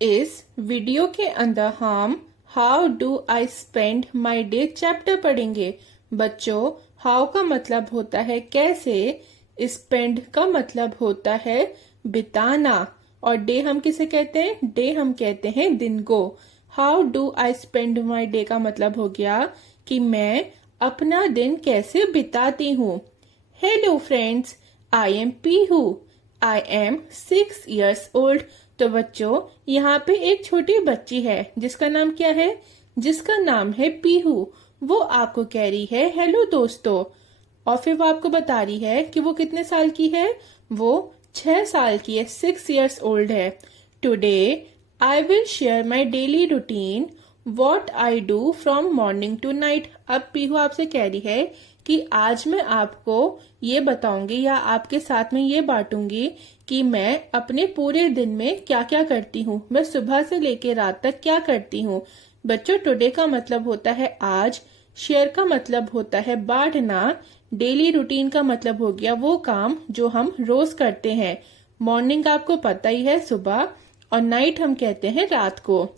इस वीडियो के अंदर हम how do I spend my day chapter पढ़ेंगे। बच्चों, हाउ का मतलब होता है कैसे, स्पेंड का मतलब होता है बिताना, और डे हम किसे कहते हैं? डे हम कहते हैं दिन को। How do I spend my day का मतलब हो गया कि मैं अपना दिन कैसे बिताती हूँ। Hello friends, I am Pihu. I am 6 years old। तो बच्चों, यहाँ पे एक छोटी बच्ची है जिसका नाम क्या है? जिसका नाम है पीहू। वो आपको कह रही है हेलो दोस्तों, और फिर वो आपको बता रही है कि वो कितने साल की है। वो 6 साल की है, 6 years old है। Today I will share my daily routine what I do from morning to night. अब पीहू आपसे कह रही है कि आज मैं आपको ये बताऊंगी या आपके साथ में ये बांटूंगी कि मैं अपने पूरे दिन में क्या क्या करती हूँ, मैं सुबह से लेकर रात तक क्या करती हूँ। बच्चों, टुडे का मतलब होता है आज, शेयर का मतलब होता है बांटना, डेली रूटीन का मतलब हो गया वो काम जो हम रोज करते हैं। मॉर्निंग आपको पता ही है, सुबह, और नाइट हम कहते हैं रात को।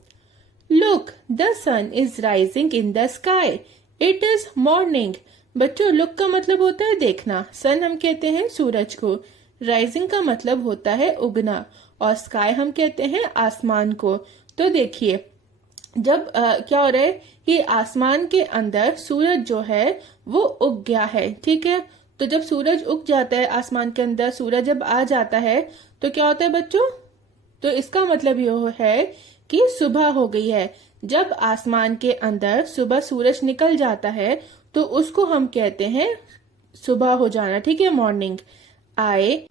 Look, the sun is rising in the sky, it is morning. बच्चों, लुक का मतलब होता है देखना, सन हम कहते हैं सूरज को, राइजिंग का मतलब होता है उगना, और स्काई हम कहते हैं आसमान को। तो देखिए, जब क्या हो रहा है कि आसमान के अंदर सूरज जो है वो उग गया है, ठीक है। तो जब सूरज उग जाता है आसमान के अंदर, सूरज जब आ जाता है तो क्या होता है बच्चों? तो इसका मतलब ये है कि सुबह हो गई है। जब आसमान के अंदर सुबह सूरज निकल जाता है तो उसको हम कहते हैं सुबह हो जाना, ठीक है, morning. I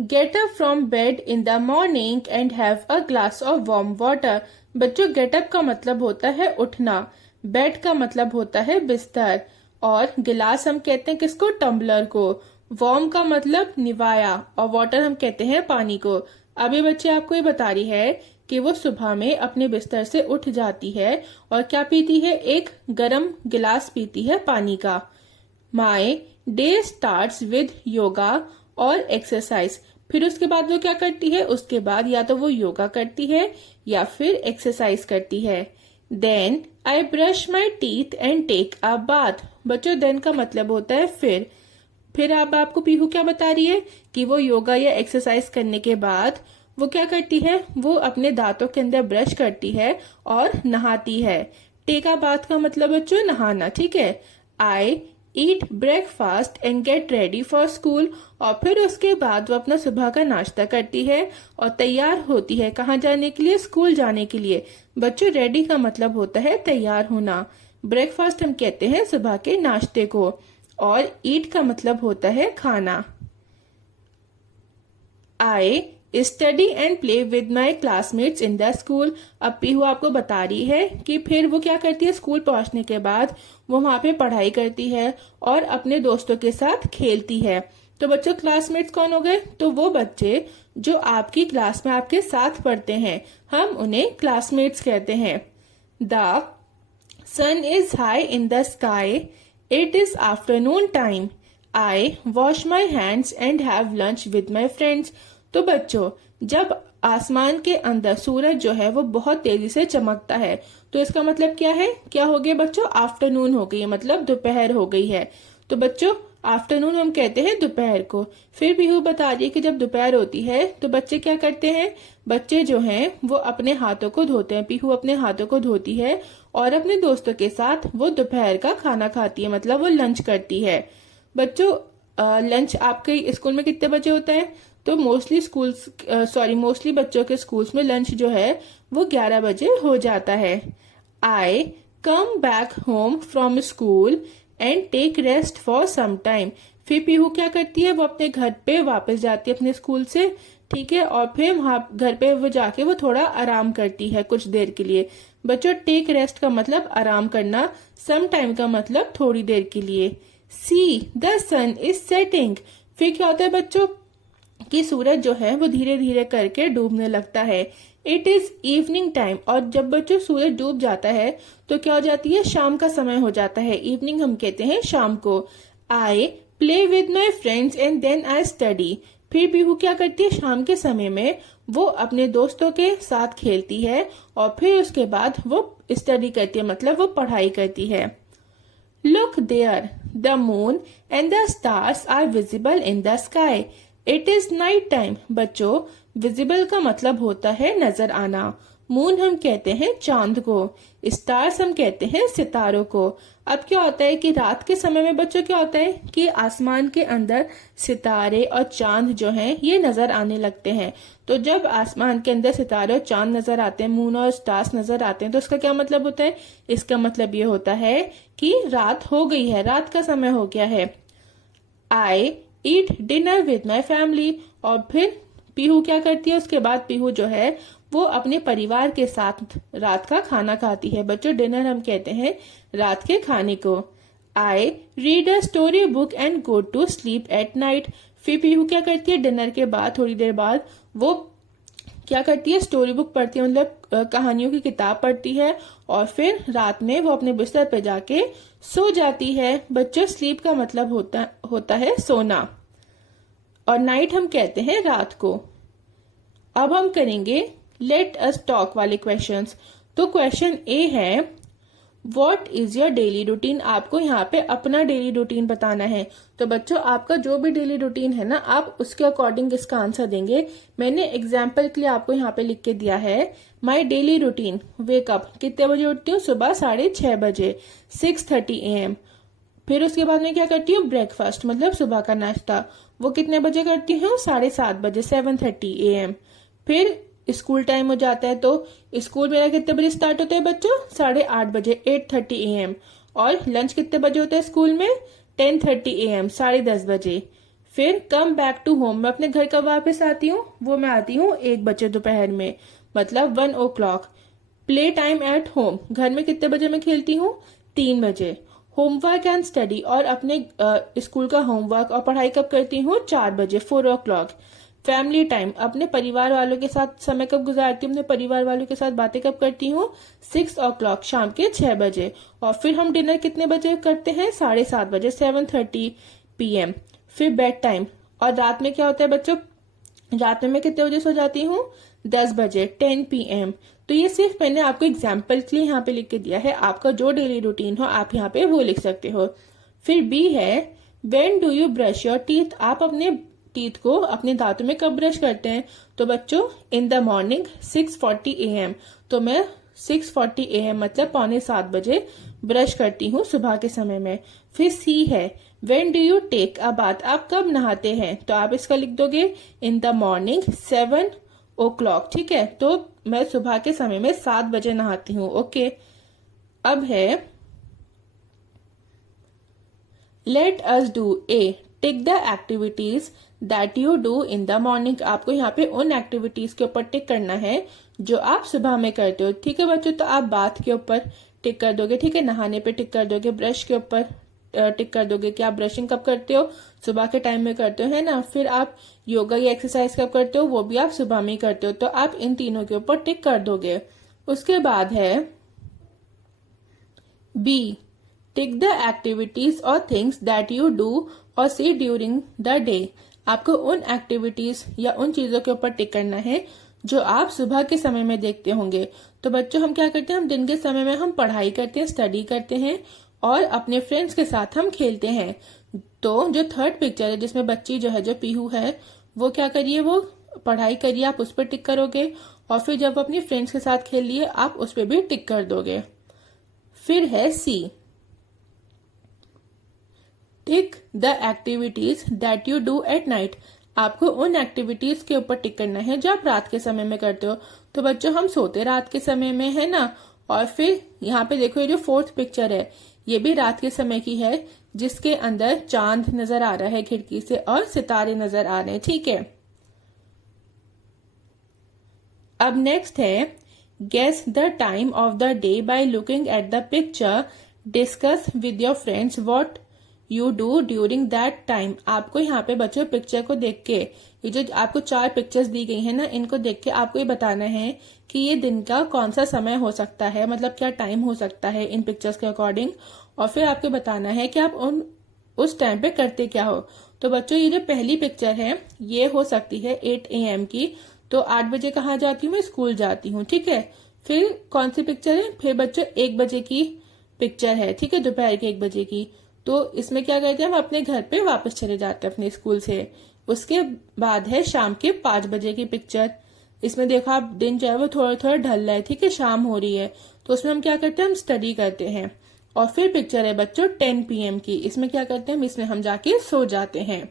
get up from bed in the morning and have a glass of warm water. बच्चों, गेटअप का मतलब होता है उठना, बेड का मतलब होता है बिस्तर, और गिलास हम कहते हैं किसको? टम्बलर को। वार्म का मतलब निवाया, और वाटर हम कहते हैं पानी को। अभी बच्चे आपको ये बता रही है कि वो सुबह में अपने बिस्तर से उठ जाती है और क्या पीती है? एक गरम गिलास पीती है पानी का। My day starts with yoga और एक्सरसाइज। फिर उसके बाद वो क्या करती है? उसके बाद या तो वो योगा करती है या फिर एक्सरसाइज करती है। Then I brush my teeth and take a bath. बच्चों, देन का मतलब होता है फिर अब आपको पीहू क्या बता रही है कि वो योगा या एक्सरसाइज करने के बाद वो क्या करती है? वो अपने दांतों के अंदर ब्रश करती है और नहाती है। टेक अ बाथ का मतलब बच्चों नहाना, ठीक है। I eat breakfast and get ready for school. और फिर उसके बाद वो अपना सुबह का नाश्ता करती है और तैयार होती है कहाँ जाने के लिए? स्कूल जाने के लिए। बच्चों, रेडी का मतलब होता है तैयार होना, ब्रेकफास्ट हम कहते हैं सुबह के नाश्ते को, और ईट का मतलब होता है खाना। I study and play with my classmates in the school. अब पीहू आपको बता रही है कि फिर वो क्या करती है? स्कूल पहुंचने के बाद वो वहां पे पढ़ाई करती है और अपने दोस्तों के साथ खेलती है। तो बच्चों, क्लासमेट्स कौन हो गए? तो वो बच्चे जो आपकी क्लास में आपके साथ पढ़ते हैं, हम उन्हें क्लासमेट्स कहते हैं। The sun is high in the sky, it is afternoon time. I wash my hands and have lunch with my friends. तो बच्चों, जब आसमान के अंदर सूरज जो है वो बहुत तेजी से चमकता है तो इसका मतलब क्या है? क्या हो गया बच्चों? आफ्टरनून हो गई है, मतलब दोपहर हो गई है। तो बच्चों, आफ्टरनून हम कहते हैं दोपहर को। फिर पीहू बता रही है कि जब दोपहर होती है तो बच्चे क्या करते हैं? बच्चे जो हैं वो अपने हाथों को धोते हैं। पीहू अपने हाथों को धोती है और अपने दोस्तों के साथ वो दोपहर का खाना खाती है, मतलब वो लंच करती है। बच्चों, लंच आपके स्कूल में कितने बजे होता है? तो मोस्टली बच्चों के स्कूल्स में लंच जो है वो 11 बजे हो जाता है। I come back home from school and take rest for some time. फिर पीहू क्या करती है? वो अपने घर पे वापस जाती है अपने स्कूल से, ठीक है, और फिर वहां घर पे वो जाके वो थोड़ा आराम करती है कुछ देर के लिए। बच्चों, टेक रेस्ट का मतलब आराम करना, सम टाइम का मतलब थोड़ी देर के लिए। See the sun is setting. फिर क्या होता है बच्चों कि सूरज जो है वो धीरे धीरे करके डूबने लगता है। It is evening time. और जब बच्चों सूरज डूब जाता है तो क्या हो जाती है? शाम का समय हो जाता है। इवनिंग हम कहते हैं शाम को। I play with my friends and then I study. फिर पीहू क्या करती है? शाम के समय में वो अपने दोस्तों के साथ खेलती है और फिर उसके बाद वो स्टडी करती है, मतलब वो पढ़ाई करती है। Look there, the moon and the stars are visible in the sky. It is night time. बच्चों, visible का मतलब होता है नजर आना। मून हम कहते हैं चांद को, स्टार्स हम कहते हैं सितारों को। अब क्या होता है कि रात के समय में बच्चों क्या होता है कि आसमान के अंदर सितारे और चांद जो हैं ये नजर आने लगते हैं। तो जब आसमान के अंदर सितारे और चांद नजर आते हैं, मून और स्टार्स नजर आते हैं, तो इसका क्या मतलब होता है? इसका मतलब ये होता है कि रात हो गई है, रात का समय हो गया है। I eat dinner with my family. और फिर पीहू क्या करती है? उसके बाद पीहू जो है वो अपने परिवार के साथ रात का खाना खाती है। बच्चों, डिनर हम कहते हैं रात के खाने को। I read a story book and go to sleep at night. फिर पीहू क्या करती है? डिनर के बाद थोड़ी देर बाद वो क्या करती है? स्टोरी बुक पढ़ती है, मतलब कहानियों की किताब पढ़ती है और फिर रात में वो अपने बिस्तर पे जाके सो जाती है। बच्चों, स्लीप का मतलब होता है सोना, और नाइट हम कहते हैं रात को। अब हम करेंगे लेट अस टॉक वाले क्वेश्चंस। तो क्वेश्चन ए है, what is your daily routine? आपको यहाँ पे अपना डेली रूटीन बताना है। तो बच्चों, आपका जो भी डेली रूटीन है ना, आप उसके अकॉर्डिंग इसका आंसर देंगे। मैंने एग्जाम्पल के लिए आपको यहाँ पे लिख के दिया है, माई डेली रूटीन, वेकअप कितने बजे उठती हूँ? सुबह 6:30 बजे, 6:30 AM। फिर उसके बाद मैं क्या करती हूँ? ब्रेकफास्ट, मतलब सुबह का नाश्ता, वो कितने बजे करती हूँ? 7:30 बजे, 7:30 AM। फिर स्कूल टाइम हो जाता है, तो स्कूल मेरा कितने बजे स्टार्ट होता है बच्चों? 8:30 बजे, 8:30 AM। और लंच कितने बजे होता है स्कूल में? 10:30 AM, 10:30 बजे। फिर कम बैक टू होम, मैं अपने घर कब वापस आती हूँ? वो मैं आती हूँ 1 बजे दोपहर में, मतलब 1 o'clock। Play time at home, घर में कितने बजे मैं खेलती हूँ? 3 बजे। होमवर्क एंड स्टडी, और अपने स्कूल का होमवर्क और पढ़ाई कब करती हूँ? 4 बजे, 4 o'clock। फैमिली टाइम, अपने परिवार वालों के साथ समय कब गुजारती हूँ? अपने परिवार वालों के साथ बातें कब करती हूँ? 6 o'clock, शाम के 6 बजे। और फिर हम डिनर कितने बजे करते हैं? 7:30 बजे, 7:30 PM। फिर बेड टाइम, और रात में क्या होता है बच्चों? रात में मैं कितने बजे सो जाती हूँ? 10 बजे, 10 PM। तो ये सिर्फ मैंने आपको एग्जाम्पल के लिए यहाँ पे लिख के दिया है। आपका जो डेली रूटीन हो आप यहाँ पे वो लिख सकते हो। फिर बी है, when do you brush your teeth? आप अपने टीथ को, अपने दांतों में कब ब्रश करते हैं? तो बच्चों, इन द मॉर्निंग, 6:40 AM। तो मैं 6:40 AM मतलब 6:45 बजे ब्रश करती हूँ सुबह के समय में। फिर सी है, when do you take a bath? आप कब नहाते हैं? तो आप इसका लिख दोगे इन द मॉर्निंग, 7 o'clock। ठीक है, तो मैं सुबह के समय में 7 बजे नहाती हूँ। ओके। अब है, let us do a, tick the activities that you do in the morning. आपको यहाँ पे उन एक्टिविटीज के ऊपर टिक करना है जो आप सुबह में करते हो। ठीक है बच्चों, तो आप बाथ के ऊपर टिक कर दोगे, ठीक है, नहाने पे टिक कर दोगे, ब्रश के ऊपर टिक कर दोगे कि आप ब्रशिंग कब करते हो? सुबह के टाइम में करते हो, है ना। फिर आप योगा या एक्सरसाइज कब करते हो? वो भी आप सुबह में ही करते हो, तो आप इन तीनों के ऊपर टिक कर दोगे। उसके बाद है बी, टिक द एक्टिविटीज और थिंग्स दैट यू डू और सी ड्यूरिंग द डे। आपको उन एक्टिविटीज या उन चीजों के ऊपर टिक करना है जो आप सुबह के समय में देखते होंगे। तो बच्चों, हम क्या करते हैं? हम दिन के समय में हम पढ़ाई करते हैं, स्टडी करते हैं और अपने फ्रेंड्स के साथ हम खेलते हैं। तो जो थर्ड पिक्चर है जिसमें बच्ची जो है, जो पीहू है, वो क्या करिए? वो पढ़ाई करिए, आप उस पर टिक करोगे। और फिर जब अपनी फ्रेंड्स के साथ खेल लिए, आप उस पर भी टिक कर दोगे। फिर है see, tick the activities that you do at night. आपको उन एक्टिविटीज के ऊपर टिक करना है जो आप रात के समय में करते हो। तो बच्चों, हम सोते रात के समय में, है ना। और फिर यहाँ पे देखो, ये जो फोर्थ पिक्चर है ये भी रात के समय की है, जिसके अंदर चांद नजर आ रहा है खिड़की से और सितारे नजर आ रहे हैं। ठीक है। अब नेक्स्ट है, guess the time of the day by looking at the picture, discuss with your friends what you do during that time. आपको यहाँ पे बच्चों पिक्चर को देख के, ये जो आपको 4 पिक्चर्स दी गई है ना, इनको देख के आपको ये बताना है कि ये दिन का कौन सा समय हो सकता है, मतलब क्या टाइम हो सकता है इन पिक्चर्स के अकॉर्डिंग। और फिर आपको बताना है कि आप उस टाइम पे करते क्या हो। तो बच्चों, ये जो पहली पिक्चर है ये हो सकती है 8 AM की। तो 8 बजे कहाँ जाती हूँ मैं, स्कूल जाती हूँ, ठीक है। फिर कौन सी पिक्चर है, फिर बच्चों 1 बजे की पिक्चर है, ठीक है, दोपहर के 1 बजे की। तो इसमें क्या करते हैं, हम अपने घर पे वापस चले जाते हैं अपने स्कूल से। उसके बाद है शाम के 5 बजे की पिक्चर। इसमें देखो आप, दिन जो है वो थोड़ा थोड़ा ढल रहा है, ठीक है, शाम हो रही है। तो उसमें हम क्या करते हैं, हम स्टडी करते हैं। और फिर पिक्चर है बच्चों 10 PM की। इसमें क्या करते हैं हम, इसमें हम जाके सो जाते हैं।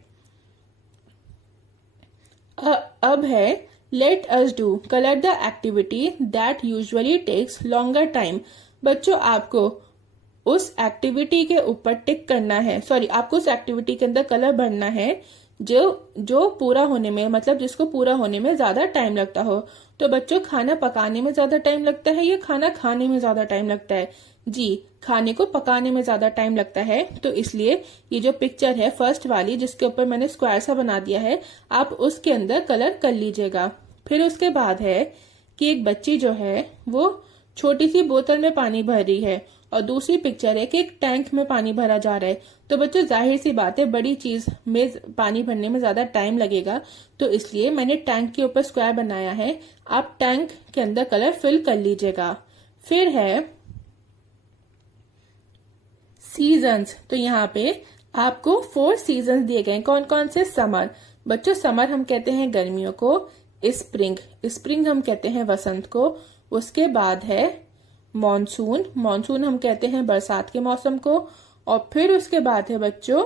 अब है let us do colour the activity that usually takes longer time. बच्चों आपको उस एक्टिविटी के ऊपर टिक करना है, सॉरी, आपको उस एक्टिविटी के अंदर कलर भरना है जो जो पूरा होने में, मतलब जिसको पूरा होने में ज्यादा टाइम लगता हो। तो बच्चों खाना पकाने में ज्यादा टाइम लगता है या खाना खाने में ज्यादा टाइम लगता है? जी, खाने को पकाने में ज्यादा टाइम लगता है। तो इसलिए ये जो पिक्चर है फर्स्ट वाली, जिसके ऊपर मैंने स्क्वायर सा बना दिया है, आप उसके अंदर कलर कर लीजिएगा। फिर उसके बाद है कि एक बच्ची जो है वो छोटी सी बोतल में पानी भर रही है, और दूसरी पिक्चर है कि एक टैंक में पानी भरा जा रहा है। तो बच्चों जाहिर सी बात है, बड़ी चीज में पानी भरने में ज्यादा टाइम लगेगा, तो इसलिए मैंने टैंक के ऊपर स्क्वायर बनाया है। आप टैंक के अंदर कलर फिल कर लीजिएगा। फिर है सीजन्स। तो यहाँ पे आपको 4 सीजन्स दिए गए। कौन कौन से? समर। बच्चों समर हम कहते हैं गर्मियों को। स्प्रिंग, स्प्रिंग हम कहते हैं वसंत को। उसके बाद है मॉनसून, मॉनसून हम कहते हैं बरसात के मौसम को। और फिर उसके बाद है बच्चों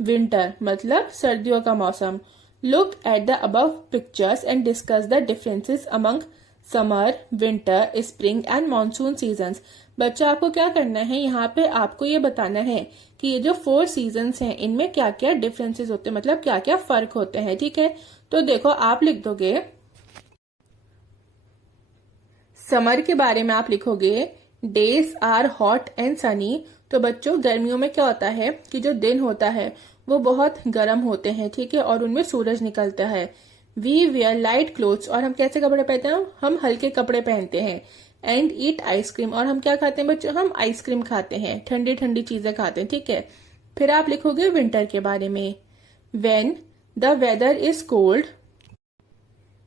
विंटर, मतलब सर्दियों का मौसम। Look at the above pictures and discuss the differences among summer, winter, spring and monsoon seasons. बच्चा आपको क्या करना है, यहाँ पे आपको ये बताना है कि ये जो 4 सीजन्स हैं इनमें क्या क्या डिफरेंसेस होते हैं, मतलब क्या क्या फर्क होते हैं, ठीक है। तो देखो आप लिख दोगे, समर के बारे में आप लिखोगे days are hot and sunny. तो बच्चों गर्मियों में क्या होता है कि जो दिन होता है वो बहुत गर्म होते हैं, ठीक है, और उनमें सूरज निकलता है। वी वेयर लाइट क्लोथ्स, और हम कैसे कपड़े पहनते हैं, हम हल्के कपड़े पहनते हैं। एंड ईट आइसक्रीम, और हम क्या खाते हैं बच्चों, हम आइसक्रीम खाते हैं, ठंडी ठंडी चीजें खाते हैं, ठीक है। फिर आप लिखोगे विंटर के बारे में, when the weather is cold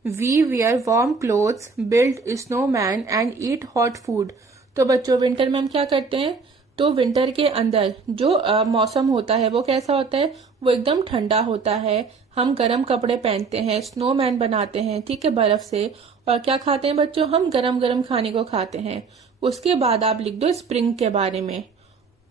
we wear warm clothes, build snowman and eat hot food. तो बच्चों विंटर में हम क्या करते हैं, तो विंटर के अंदर जो मौसम होता है वो कैसा होता है, वो एकदम ठंडा होता है। हम गर्म कपड़े पहनते हैं, स्नोमैन बनाते हैं, ठीक है, बर्फ से। और क्या खाते हैं बच्चों, हम गरम गरम खाने को खाते हैं। उसके बाद आप लिख दो स्प्रिंग के बारे में,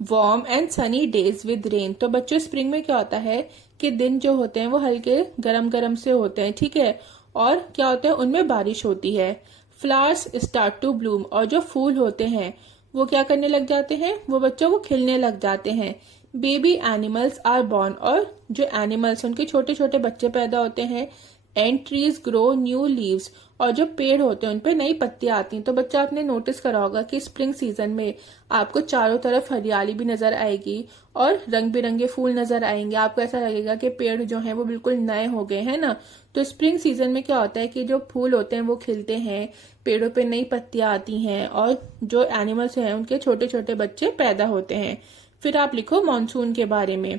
warm and Sunny days with rain. तो बच्चों स्प्रिंग में क्या होता है कि दिन जो होते हैं वो हल्के गरम गरम से होते हैं, ठीक है, और क्या होता है उनमें बारिश होती है। फ्लावर्स स्टार्ट टू ब्लूम, और जो फूल होते हैं वो क्या करने लग जाते हैं, वो बच्चों वो खिलने लग जाते हैं। बेबी एनिमल्स आर बॉर्न, और जो एनिमल्स उनके छोटे छोटे बच्चे पैदा होते हैं। And trees grow new leaves, और जो पेड़ होते हैं उनपे नई पत्तियां आती हैं। तो बच्चा आपने नोटिस करा होगा कि स्प्रिंग सीजन में आपको चारों तरफ हरियाली भी नजर आएगी और रंग बिरंगे फूल नजर आएंगे। आपको ऐसा लगेगा कि पेड़ जो हैं वो बिल्कुल नए हो गए हैं ना। तो स्प्रिंग सीजन में क्या होता है कि जो फूल होते हैं वो खिलते हैं, पेड़ों पे नई पत्तियां आती हैं, और जो एनिमल्स हैं उनके छोटे छोटे बच्चे पैदा होते हैं। फिर आप लिखो मॉनसून के बारे में,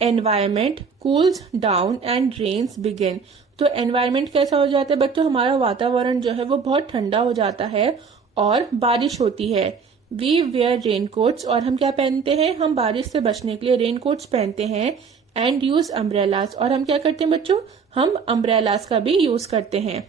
environment cools down and rains begin. तो एनवायरमेंट कैसा हो जाता है बच्चों, हमारा वातावरण जो है वो बहुत ठंडा हो जाता है और बारिश होती है। वी वेयर रेनकोट्स, और हम क्या पहनते हैं, हम बारिश से बचने के लिए रेनकोट्स पहनते हैं। एंड यूज अम्ब्रेलास, और हम क्या करते हैं बच्चों, हम अम्ब्रेलास का भी यूज करते हैं।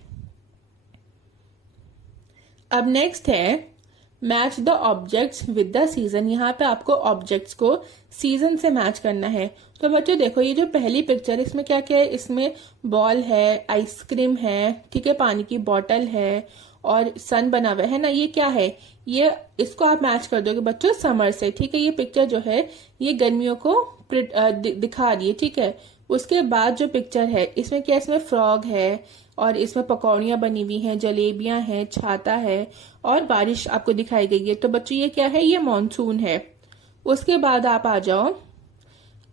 अब नेक्स्ट है match the objects with the season. यहाँ पे आपको ऑब्जेक्ट्स को सीजन से मैच करना है। तो बच्चों देखो ये जो पहली पिक्चर है इसमें क्या क्या है, इसमें बॉल है, आइसक्रीम है, ठीक है, पानी की बोतल है और सन बना हुआ है ना। ये क्या है, ये इसको आप मैच कर दोगे बच्चों समर से, ठीक है। ये पिक्चर जो है ये गर्मियों को दिखा रही है, ठीक है। उसके बाद जो पिक्चर है इसमें क्या, इसमें फ्रॉग है और इसमें पकौड़ियां बनी हुई हैं, जलेबियां हैं, छाता है और बारिश आपको दिखाई गई है। तो बच्चों ये क्या है, ये मॉनसून है। उसके बाद आप आ जाओ,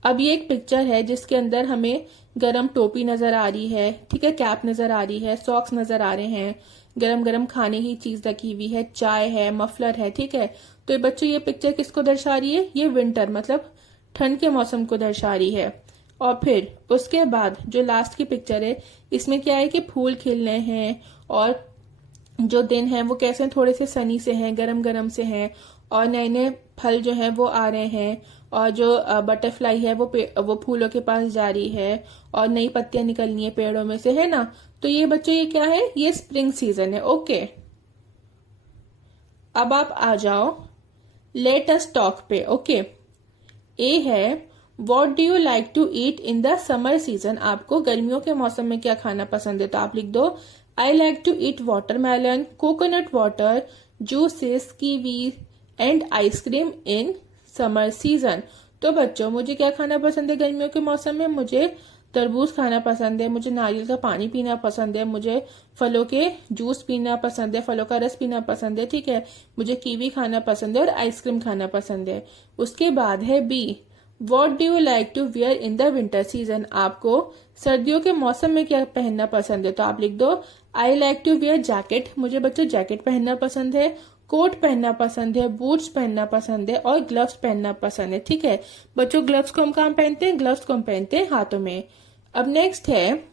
अब ये एक पिक्चर है जिसके अंदर हमें गरम टोपी नजर आ रही है, ठीक है, कैप नजर आ रही है, सॉक्स नजर आ रहे हैं, गरम गरम खाने की चीज रखी हुई है, चाय है, मफलर है, ठीक है। तो बच्चों ये पिक्चर किसको दर्शा रही है, ये विंटर मतलब ठंड के मौसम को दर्शा रही है। और फिर उसके बाद जो लास्ट की पिक्चर है, इसमें क्या है कि फूल खिल रहे हैं और जो दिन है वो कैसे थोड़े से सनी से हैं, गरम गरम से हैं, और नए नए फल जो है वो आ रहे हैं, और जो बटरफ्लाई है वो फूलों के पास जा रही है, और नई पत्तियां निकलनी है पेड़ों में से, है ना। तो ये बच्चों ये क्या है, ये स्प्रिंग सीजन है। ओके, अब आप आ जाओ लेट अस टॉक पे। ओके, ए है what do you like to eat in the summer season. आपको गर्मियों के मौसम में क्या खाना पसंद है, तो आप लिख दो I like to eat watermelon, coconut water, juices, kiwi and ice cream in summer season. तो बच्चों मुझे क्या खाना पसंद है गर्मियों के मौसम में, मुझे तरबूज खाना पसंद है, मुझे नारियल का पानी पीना पसंद है, मुझे फलों के जूस पीना पसंद है, फलों का रस पीना पसंद है, ठीक है, मुझे कीवी खाना पसंद है और आइसक्रीम खाना पसंद है। उसके बाद है B, what do you like to wear in the winter season. आपको सर्दियों के मौसम में क्या पहनना पसंद है, तो आप लिख दो I like to wear jacket, मुझे बच्चों जैकेट पहनना पसंद है, कोट पहनना पसंद है, बूट्स पहनना पसंद है और ग्लव्स पहनना पसंद है, ठीक है बच्चों। ग्लव्स को हम कहाँ पहनते हैं, ग्लव्स को हम पहनते हैं हाथों में। अब नेक्स्ट है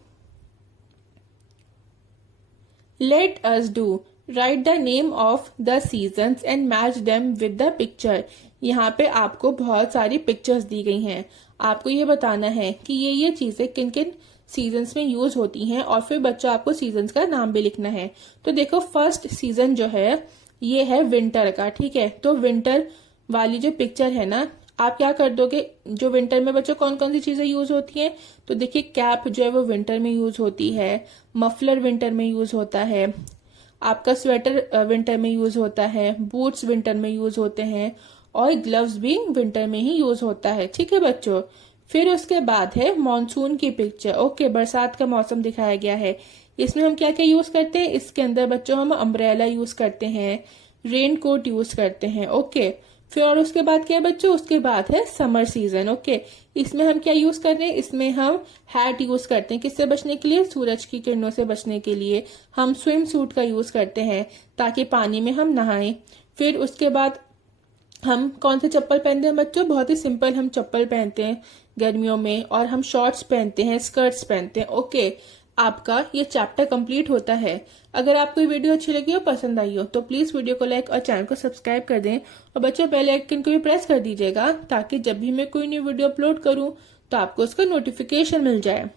let us do right the name of the seasons and match them with the picture. यहाँ पे आपको बहुत सारी पिक्चर्स दी गई हैं, आपको ये बताना है कि ये चीजें किन किन सीजन्स में यूज होती हैं, और फिर बच्चों आपको सीजन्स का नाम भी लिखना है। तो देखो फर्स्ट सीजन जो है ये है विंटर का, ठीक है। तो विंटर वाली जो पिक्चर है ना, आप क्या कर दोगे, जो विंटर में बच्चों कौन कौन सी चीजें यूज होती हैं, तो देखिए कैप जो है वो विंटर में यूज होती है, मफलर विंटर में यूज होता है, आपका स्वेटर विंटर में यूज होता है, बूट्स विंटर में यूज होते हैं और ग्लव्स भी विंटर में ही यूज होता है, ठीक है बच्चों। फिर उसके बाद है मॉनसून की पिक्चर। ओके, बरसात का मौसम दिखाया गया है, इसमें हम क्या क्या यूज करते हैं, इसके अंदर बच्चों हम अम्ब्रेला यूज करते हैं, रेन कोट यूज करते हैं। ओके, फिर और उसके बाद क्या है बच्चों, उसके बाद है समर सीजन। ओके, इसमें हम क्या यूज कर रहे हैं, इसमें हम हैट यूज करते हैं, किससे बचने के लिए, सूरज की किरणों से बचने के लिए। हम स्विम सूट का यूज करते हैं ताकि पानी में हम नहाएं। फिर उसके बाद हम कौन से चप्पल पहनते हैं बच्चों, बहुत ही सिंपल हम चप्पल पहनते हैं गर्मियों में, और हम शॉर्ट्स पहनते हैं, स्कर्ट्स पहनते हैं। ओके, आपका ये चैप्टर कंप्लीट होता है। अगर आपको ये वीडियो अच्छी लगी हो, पसंद आई हो, तो प्लीज वीडियो को लाइक और चैनल को सब्सक्राइब कर दें, और बच्चों बेल आइकन को भी प्रेस कर दीजिएगा ताकि जब भी मैं कोई न्यू वीडियो अपलोड करूं तो आपको उसका नोटिफिकेशन मिल जाए।